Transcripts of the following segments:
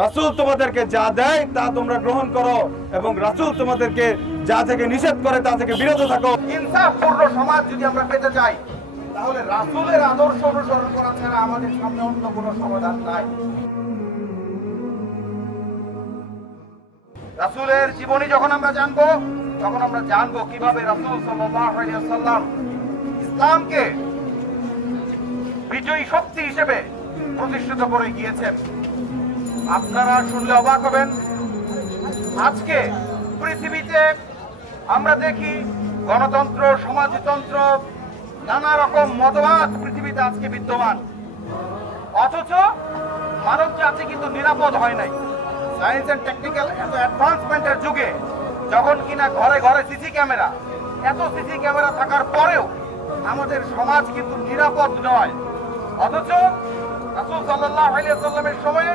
রাসূল তোমাদেরকে যা দেয় তা তোমরা গ্রহণ করো এবং রাসূল তোমাদেরকে যা থেকে নিষেধ করে তা থেকে বিরত থাকো। ইনসাফপূর্ণ সমাজ যদি আমরা পেতে চাই তাহলে রাসূলের আদর্শ অনুসরণ করা ছাড়া আমাদের সামনে অন্য কোনো সমাধান নাই। রাসূলের জীবনী যখন আমরা জানবো তখন আমরা জানবো কিভাবে রাসূল সাল্লাল্লাহু আলাইহি ওয়াসাল্লাম ইসলামকে বিজয়ী শক্তি হিসেবে প্রতিষ্ঠিত করে গিয়েছেন। আপনারা শুনলে অবাক হবেন, আজকে পৃথিবীতে আমরা দেখি গণতন্ত্র, সমাজতন্ত্র, নানা রকম মতবাদ পৃথিবীতে আজকে বিদ্যমান, অথচ মানব জাতি কিন্তু নিরাপদ হয় নাই। সায়েন্স এন্ড টেকনিক্যাল এত অ্যাডভান্সমেন্টের যুগে যখন কিনা ঘরে ঘরে সিসি ক্যামেরা, এত সিসি ক্যামেরা থাকার পরেও আমাদের সমাজ কিন্তু নিরাপদ নয়। অথচ রাসূল সাল্লাল্লাহু আলাইহি ওয়াসাল্লামের সময়ে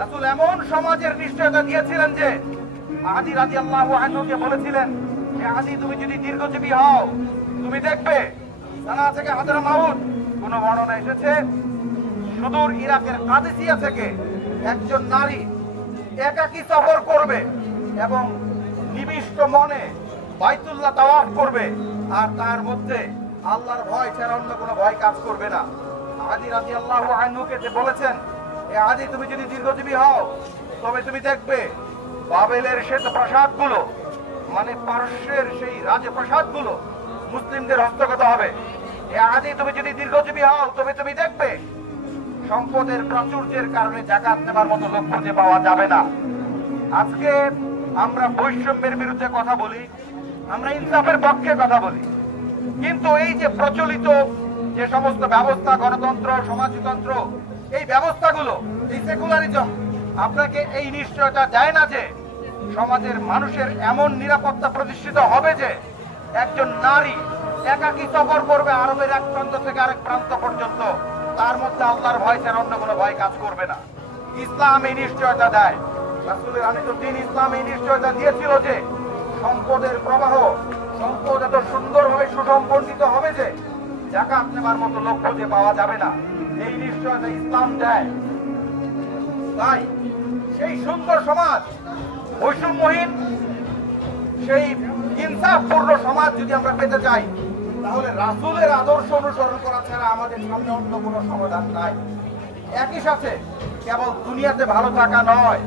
রাসূল এমন সমাজের নিশ্চয়তা দিয়েছিলেন যে আদি রাদিয়াল্লাহু আনহুকে বলেছিলেন যে আদি তুমি যদি দীর্ঘজীবী হও তুমি দেখবে সানা থেকে হাদরামাউত কোন বর্ণনা এসেছে সুদূর ইরাকের কাদেসিয়া থেকে একজন নারী একাকী সফর করবে এবং নিবিষ্ট মনে বাইতুল্লাহ তাওয়াফ করবে আর তার মধ্যে আল্লাহর ভয় ছাড়া অন্য কোনো ভয় কাজ করবে না। আদি রাদিয়াল্লাহু আনহুকে যে বলেছেন এ আদি তুমি যদি দীর্ঘজীবী হও তবে তুমি দেখবে বাবেলের শ্বেত প্রাসাদগুলো মানে পারস্যের সেই রাজপ্রাসাদগুলো মুসলিমদের হস্তগত হবে। এ আদি তুমি যদি দীর্ঘজীবী হও তবে তুমি দেখবে সম্পদের প্রাচুর্যের কারণে যাকাত নেবার মতো লোক খুঁজে পাওয়া যাবে না। আজকে আমরা বৈষম্যের বিরুদ্ধে কথা বলি, আমরা ইনসাফের পক্ষে কথা বলি, কিন্তু এই যে প্রচলিত যে সমস্ত ব্যবস্থা, গণতন্ত্র, সমাজতন্ত্র, এই ব্যবস্থাগুলো, এই সেকুলারিজম আপনাকে এই নিশ্চয়তা দেয় না যে সমাজের মানুষের এমন নিরাপত্তা প্রতিষ্ঠিত হবে যে একজন নারী একাকী সফর করবে আরবের এক প্রান্ত থেকে আরেক প্রান্ত পর্যন্ত, তার মধ্যে আল্লাহর ভয় ছাড়া অন্য কোনো ভয় কাজ করবে না। ইসলাম এই নিশ্চয়তা দেয়। রাসূলের আনিত দ্বীন ইসলাম এই নিশ্চয়তা দিয়েছিল যে সম্পদের প্রবাহ, সম্পদ এত সুন্দরভাবে সুসম্পন্নিত হবে যে যাকাত নেবার মতো লোক খুঁজে পাওয়া যাবে না। এই নিশ্চয়তা ইসলাম দেয়। তাই সেই সুন্দর সমাজ, বৈষম্যহীন সেই ইনসাফপূর্ণ সমাজ যদি আমরা পেতে চাই তাহলে রাসূলের আদর্শ অনুসরণ করা ছাড়া আমাদের সামনে অন্য কোনো সমাধান নাই। একই সাথে কেবল দুনিয়াতে ভালো থাকা নয়,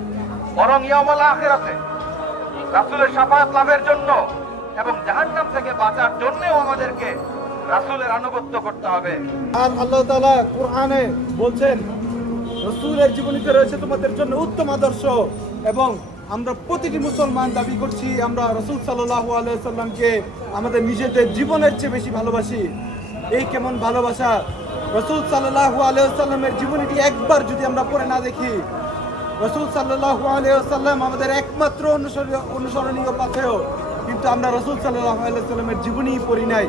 বরং ইয়াউমুল আখিরাতে রাসূলের শাফাআত লাভের জন্য এবং জাহান্নাম থেকে বাঁচার জন্যও আমাদেরকে রাসূলের আনুগত্য করতে হবে। আর আল্লাহ তাআলা কোরআনে বলছেন রাসূলের জীবনীতে রয়েছে তোমাদের জন্য উত্তম আদর্শ, এবং আমরা প্রতিটি মুসলমান দাবি করছি আমরা রাসূল সাল্লাল্লাহু আলাইহি ওয়াসাল্লামকে আমাদের নিজেদের জীবনের চেয়ে বেশি ভালোবাসি। এই কেমন ভালোবাসা! রাসূল সাল্লাল্লাহু আলাইহি ওয়াসাল্লামের জীবনীটি একবার যদি আমরা পড়ে না দেখি, রাসূল সাল্লাল্লাহু আলাইহি ওয়াসাল্লাম আমাদের একমাত্র অনুসরণীয় পাথেয়, কিন্তু আমরা রাসূল সাল্লাল্লাহু আলাইহি ওয়াসাল্লামের জীবনী পড়ি নাই।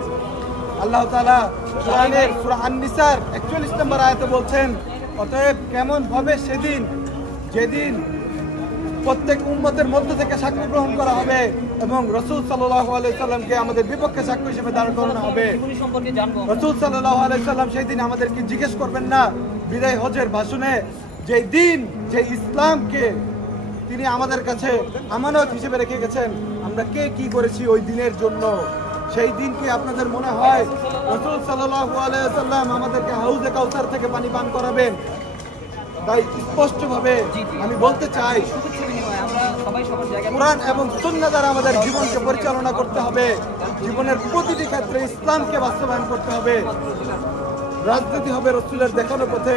আল্লাহ তাআলা কোরআনের সূরা আন-নিসার 41 নম্বর আয়াতে বলছেন, অতএব কেমন ভাবে সেদিন যেদিন প্রত্যেক উম্মতের মধ্য থেকে সাক্ষ্য গ্রহণ করা হবে এবং রাসূল সাল্লাল্লাহু আলাইহি সাল্লামকে আমাদের বিপক্ষে সাক্ষ্য হিসেবে দাঁড় করানো হবে। রাসূল সাল্লাল্লাহু আলাইহি সাল্লাম সেই দিন আমাদেরকে জিজ্ঞেস করবেন না বিদায় হজের ভাষণে, যে দিন যে ইসলামকে তিনি আমাদের কাছে আমানত হিসেবে রেখে গেছেন, আমরা কে কি করেছি ওই দিনের জন্য। সেই দিন কি আপনাদের মনে হয় রাসূল সাল্লাল্লাহু আলাইহি সাল্লাম আমাদেরকে হাউজে কাউসার থেকে পানি পান করাবেন? তাই স্পষ্টভাবে আমি বলতে চাই কোরআন এবং সুন্নাহ দ্বারা আমাদের জীবনকে পরিচালনা করতে হবে। জীবনের প্রতিটি ক্ষেত্রে ইসলামকে বাস্তবায়ন করতে হবে। রাজনীতি হবে রাসূলের দেখানো পথে,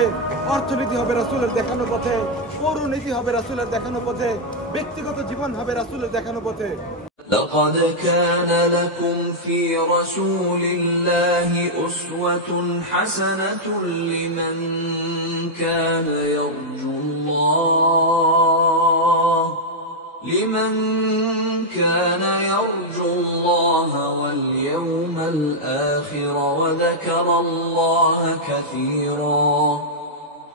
অর্থনীতি হবে রাসূলের দেখানো পথে, পৌরনীতি হবে রাসূলের দেখানো পথে, ব্যক্তিগত জীবন হবে রাসূলের দেখানো পথে। لقد كان لكم في رسول الله أسوة حسنة لمن كان يرجو الله واليوم الآخر وذكر الله كثيرا